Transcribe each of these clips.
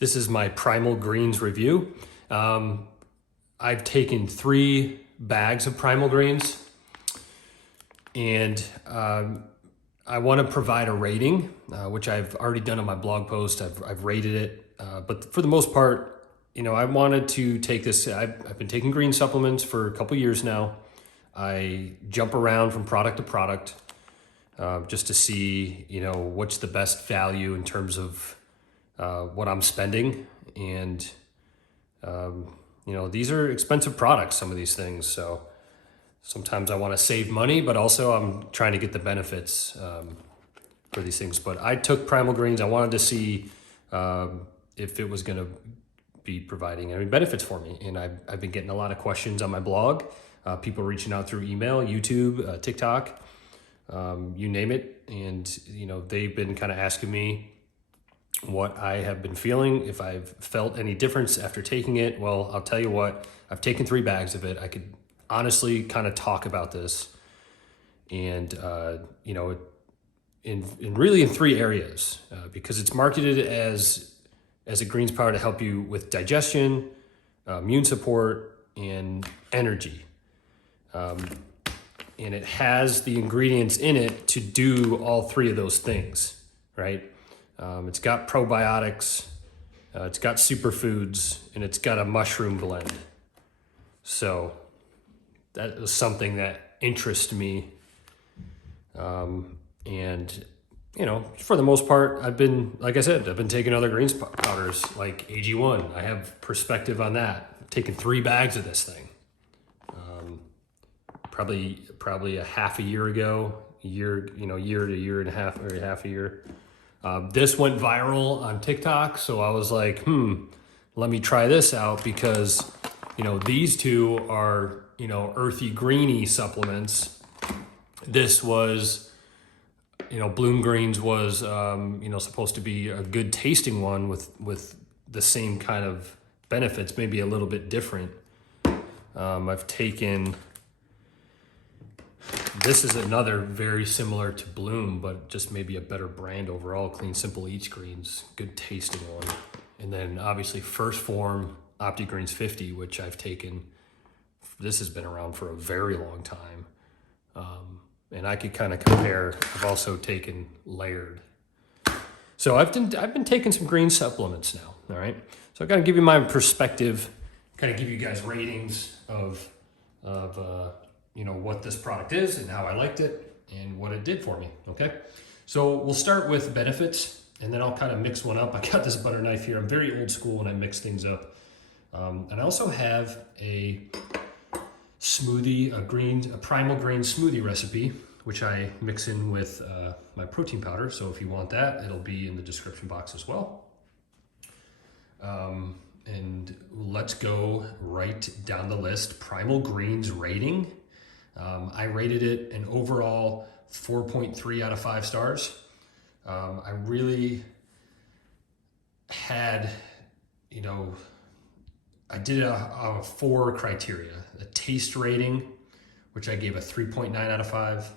This is my Primal Greens review. I've taken 3 bags of Primal Greens, and I want to provide a rating, which I've already done on my blog post. I've rated it, but for the most part, I wanted to take this. I've been taking green supplements for a couple years now. I jump around from product to product just to see, what's the best value in terms of what I'm spending. And, these are expensive products, some of these things. So sometimes I want to save money, but also I'm trying to get the benefits for these things. But I took Primal Greens. I wanted to see if it was going to be providing any benefits for me. And I've been getting a lot of questions on my blog, people reaching out through email, YouTube, TikTok, you name it. And, they've been kind of asking me what I have been feeling, if I've felt any difference after taking it. Well, I'll tell you what, I've taken 3 bags of it. I could honestly kind of talk about this and, in really in 3 areas, because it's marketed as a greens powder to help you with digestion, immune support, and energy. And it has the ingredients in it to do all 3 of those things, right? It's got probiotics, it's got superfoods, and it's got a mushroom blend. So that was something that interests me. And, for the most part, I've been taking other greens powders like AG1. I have perspective on that. I've taken 3 bags of this thing. Probably a half a year ago, year to year and a half, or half a year. This went viral on TikTok, so I was like, let me try this out, because, these 2 are, earthy, greeny supplements. This was, Bloom Greens was, supposed to be a good tasting one with the same kind of benefits, maybe a little bit different. I've taken, this is another very similar to Bloom, but just maybe a better brand overall. Clean, Simple Eats Greens, good tasting one. And then obviously First Form Opti Greens 50, which I've taken. This has been around for a very long time. And I could kind of compare. I've also taken Layered. So I've been taking some green supplements now, all right? So I got to give you my perspective, kind of give you guys ratings of what this product is and how I liked it and what it did for me, okay? So we'll start with benefits, and then I'll kind of mix one up. I got this butter knife here. I'm very old school when I mix things up. And I also have a smoothie, a Primal Greens smoothie recipe, which I mix in with my protein powder. So if you want that, it'll be in the description box as well. And let's go right down the list. Primal Greens rating. I rated it an overall 4.3 out of 5 stars. I really had, I did a 4 criteria. A taste rating, which I gave a 3.9 out of 5.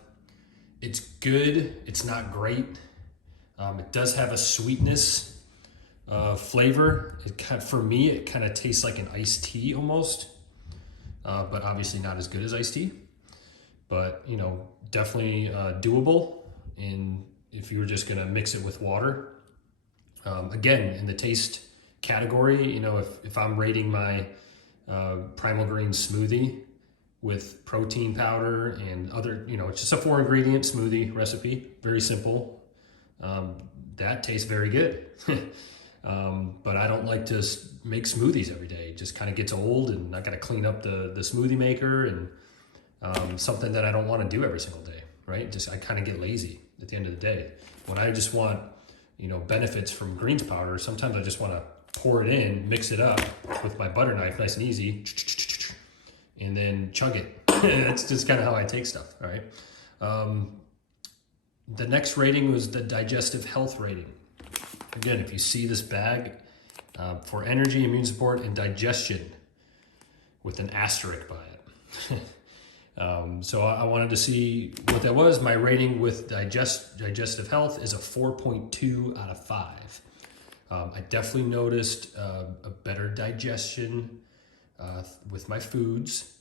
It's good, it's not great. It does have a sweetness flavor. For me, it kind of tastes like an iced tea almost, but obviously not as good as iced tea. But, definitely doable if you were just going to mix it with water. Again, in the taste category, if I'm rating my Primal Greens smoothie with protein powder and other, it's just a 4 ingredient smoothie recipe, very simple. That tastes very good. But I don't like to make smoothies every day. It just kind of gets old, and I got to clean up the smoothie maker, and something that I don't want to do every single day, right? I kind of get lazy at the end of the day. When I just want, benefits from greens powder, sometimes I just want to pour it in, mix it up with my butter knife, nice and easy, and then chug it. That's just kind of how I take stuff, all right? The next rating was the digestive health rating. Again, if you see this bag, for energy, immune support, and digestion, with an asterisk by it. So I wanted to see what that was. My rating with digestive health is a 4.2 out of 5. I definitely noticed a better digestion with my foods.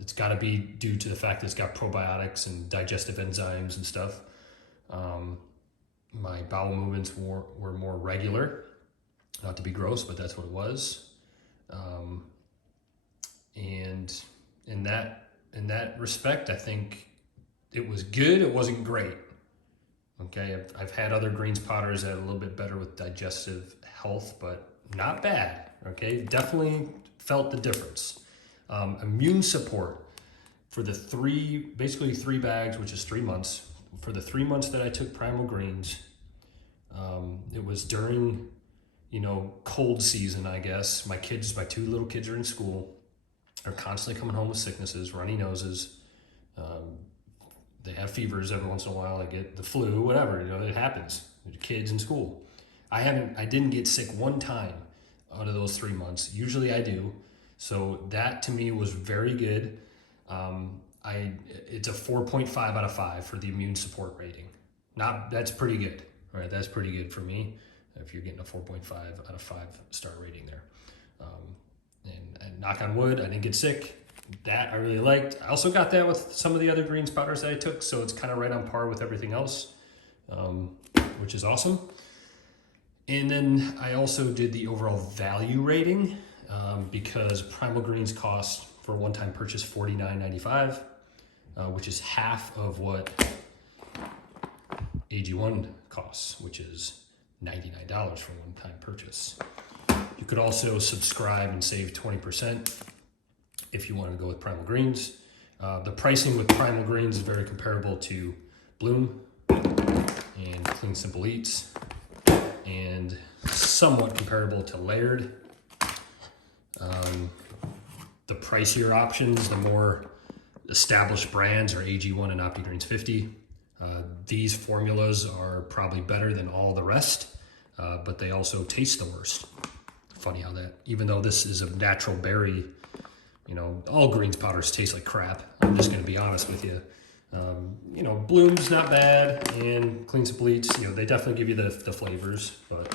It's got to be due to the fact that it's got probiotics and digestive enzymes and stuff. My bowel movements were more regular. Not to be gross, but that's what it was. And in that respect, I think it was good. It wasn't great. Okay, I've had other greens powders that are a little bit better with digestive health, but not bad. Okay, definitely felt the difference. Immune support for the basically three bags, which is 3 months. For the 3 months that I took Primal Greens, it was during, cold season, I guess. My two little kids are in school. They're constantly coming home with sicknesses, runny noses. They have fevers every once in a while. They get the flu, whatever, it happens. Kids in school. I didn't get sick one time out of those 3 months. Usually I do. So that to me was very good. It's a 4.5 out of 5 for the immune support rating. That's pretty good. All right, that's pretty good for me. If you're getting a 4.5 out of 5 star rating there. And knock on wood, I didn't get sick. That I really liked. I also got that with some of the other greens powders that I took, so it's kind of right on par with everything else, which is awesome. And then I also did the overall value rating because Primal Greens cost for a one-time purchase $49.95, which is half of what AG1 costs, which is $99 for a one-time purchase. You could also subscribe and save 20% if you want to go with Primal Greens. The pricing with Primal Greens is very comparable to Bloom and Clean Simple Eats, and somewhat comparable to Laird. The pricier options, the more established brands, are AG1 and OptiGreens 50. These formulas are probably better than all the rest, but they also taste the worst. Funny how that, even though this is a natural berry, all greens powders taste like crap. I'm just going to be honest with you. Bloom's not bad, and Clean Simple Eats, they definitely give you the flavors, but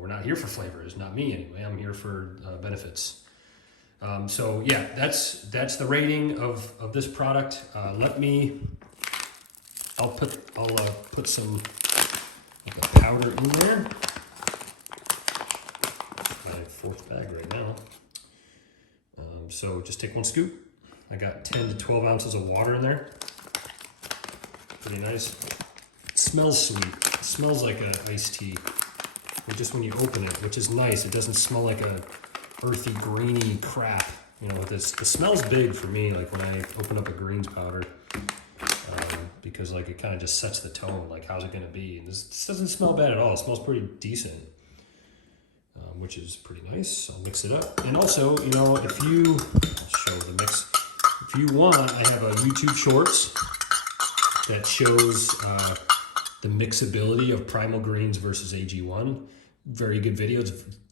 we're not here for flavors, not me anyway. I'm here for benefits. So yeah, that's the rating of this product. I'll put some of the powder in there. My 4th bag right now. So just take 1 scoop. I got 10 to 12 ounces of water in there. Pretty nice. It smells sweet. It smells like an iced tea. But just when you open it, which is nice, it doesn't smell like a earthy, grainy crap. The smell's big for me, like when I open up a greens powder, because it kind of just sets the tone, like how's it going to be. And this doesn't smell bad at all. It smells pretty decent, which is pretty nice. I'll mix it up. And also, I'll show the mix. If you want, I have a YouTube Shorts that shows the mixability of Primal Greens versus AG1. Very good video.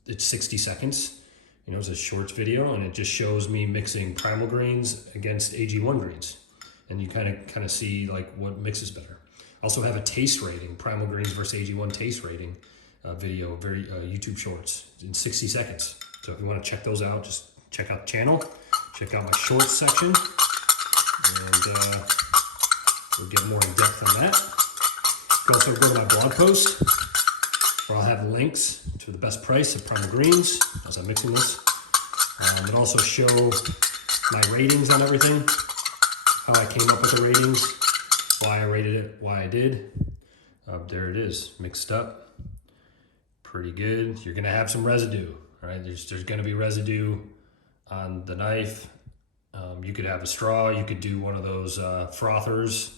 It's 60 seconds. It's a shorts video, and it just shows me mixing Primal Greens against AG1 greens. And you kind of see what mixes better. Also have a taste rating, Primal Greens versus AG1 taste rating video, YouTube Shorts in 60 seconds. So if you want to check those out, just check out the channel, check out my shorts section, and we'll get more in depth on that. You can also go to my blog post, where I'll have links to the best price of Primal Greens as I'm mixing this. And also show my ratings on everything, how I came up with the ratings, why I rated it, why I did. There it is, mixed up. Pretty good. You're gonna have some residue, right? There's gonna be residue on the knife. You could have a straw, you could do one of those frothers,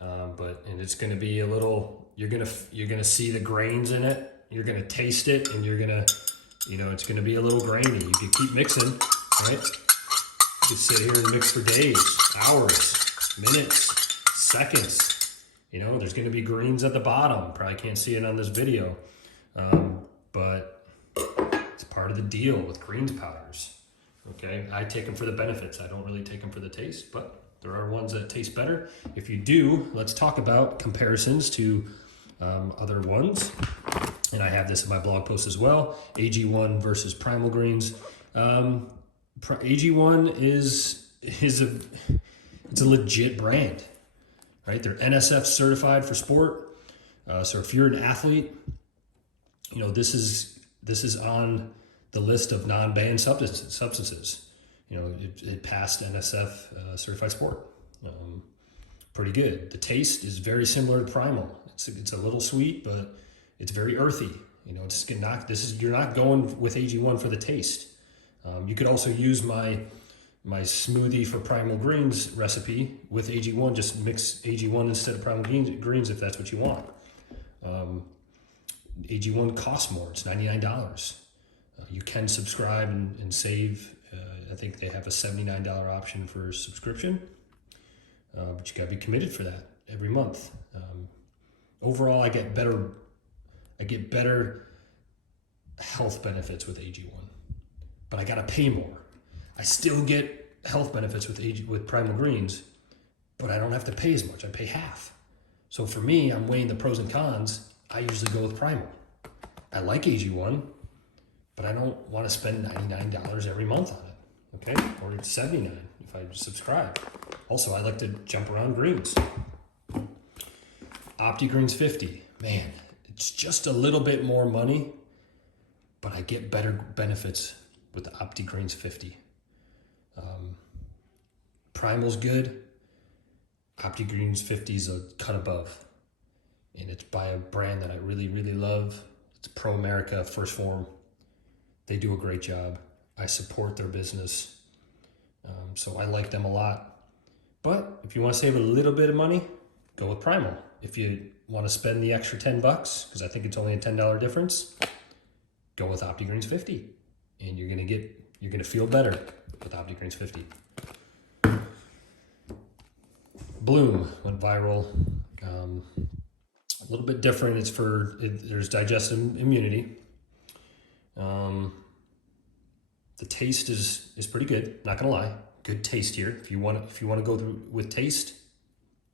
and it's gonna be a little, you're gonna see the grains in it, you're gonna taste it, and you're gonna, it's gonna be a little grainy. You can keep mixing, right? You can sit here and mix for days, hours, minutes, seconds. There's gonna be greens at the bottom. Probably can't see it on this video, but it's part of the deal with greens powders. Okay, I take them for the benefits. I don't really take them for the taste, but there are ones that taste better. If you do, let's talk about comparisons to other ones. And I have this in my blog post as well. AG1 versus Primal Greens. AG1 is a legit brand, right? They're NSF certified for sport. So if you're an athlete, you know, this is on the list of non-banned substances. You know, it passed NSF certified sport. Pretty good. The taste is very similar to Primal. It's a little sweet, but it's very earthy. You know, you're not going with AG1 for the taste. You could also use my smoothie for Primal Greens recipe with AG1. Just mix AG1 instead of Primal Greens if that's what you want. AG1 costs more. It's $99. You can subscribe and save. I think they have a $79 option for subscription, but you got to be committed for that every month. Overall, I get better health benefits with AG1, but I got to pay more. I still get health benefits with Primal Greens, but I don't have to pay as much. I pay half. So for me, I'm weighing the pros and cons. I usually go with Primal. I like AG1, but I don't want to spend $99 every month on it, okay? Or $79 if I subscribe. Also, I like to jump around greens. OptiGreens 50, man, it's just a little bit more money, but I get better benefits with the OptiGreens 50. Primal's good. OptiGreens 50 is a cut above, and it's by a brand that I really, really love. It's Pro America, First Form. They do a great job. I support their business, so I like them a lot. But if you want to save a little bit of money, go with Primal. If you want to spend the extra $10, because I think it's only a $10 difference, go with OptiGreens 50, and you're gonna feel better with OptiGreens 50. Bloom went viral. A little bit different. There's digestive immunity. The taste is pretty good. Not gonna lie, good taste here. If you want to go through with taste,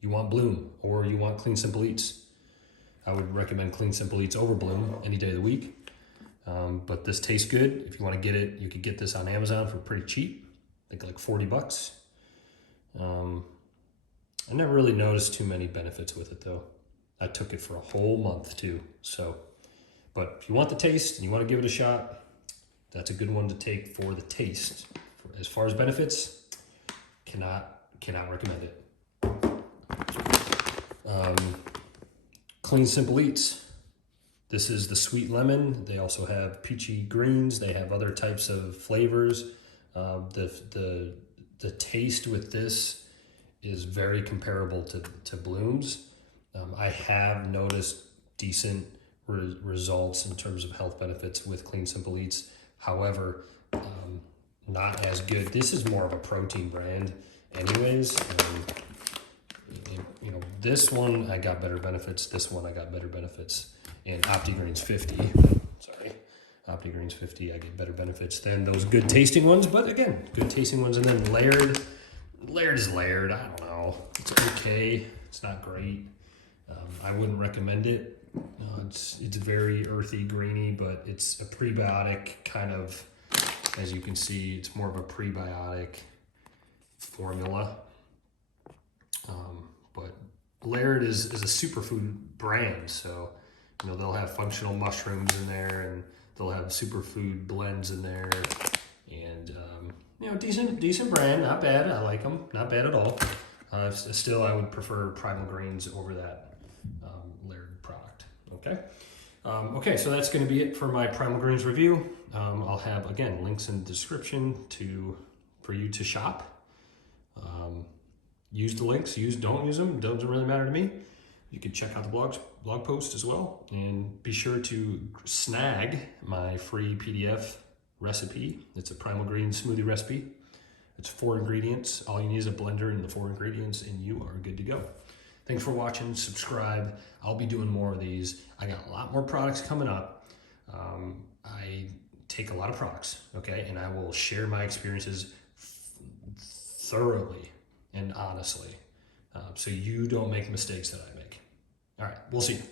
you want Bloom or you want Clean Simple Eats. I would recommend Clean Simple Eats over Bloom any day of the week. But this tastes good. If you want to get it, you could get this on Amazon for pretty cheap. I think like $40. I never really noticed too many benefits with it though. I took it for a whole month too. So, but if you want the taste and you want to give it a shot, that's a good one to take for the taste. As far as benefits, cannot recommend it. Clean Simple Eats. This is the sweet lemon. They also have peachy greens. They have other types of flavors. The taste with this is very comparable to Bloom's. I have noticed decent results in terms of health benefits with Clean Simple Eats. However, not as good. This is more of a protein brand anyways. You know, this one I got better benefits. This one I got better benefits. And OptiGreens 50, OptiGreens 50, I get better benefits than those good tasting ones. But again, good tasting ones. And then Laird is Laird. I don't know. It's okay. It's not great. I wouldn't recommend it. It's very earthy, grainy, but it's a prebiotic kind of, as you can see, it's more of a prebiotic formula. But Laird is a superfood brand, so you know they'll have functional mushrooms in there, and they'll have superfood blends in there, and you know, decent brand, not bad. I like them, not bad at all. Still, I would prefer Primal Greens over that Laird product. Okay. Okay, so that's going to be it for my Primal Greens review. I'll have, again, links in the description for you to shop. Use the links, don't use them, doesn't really matter to me. You can check out the blog post as well, and be sure to snag my free PDF recipe. It's a Primal Greens smoothie recipe. It's 4 ingredients. All you need is a blender and the 4 ingredients, and you are good to go. Thanks for watching. Subscribe. I'll be doing more of these. I got a lot more products coming up. I take a lot of products, okay, and I will share my experiences thoroughly and honestly, so you don't make mistakes that I make. All right, we'll see you.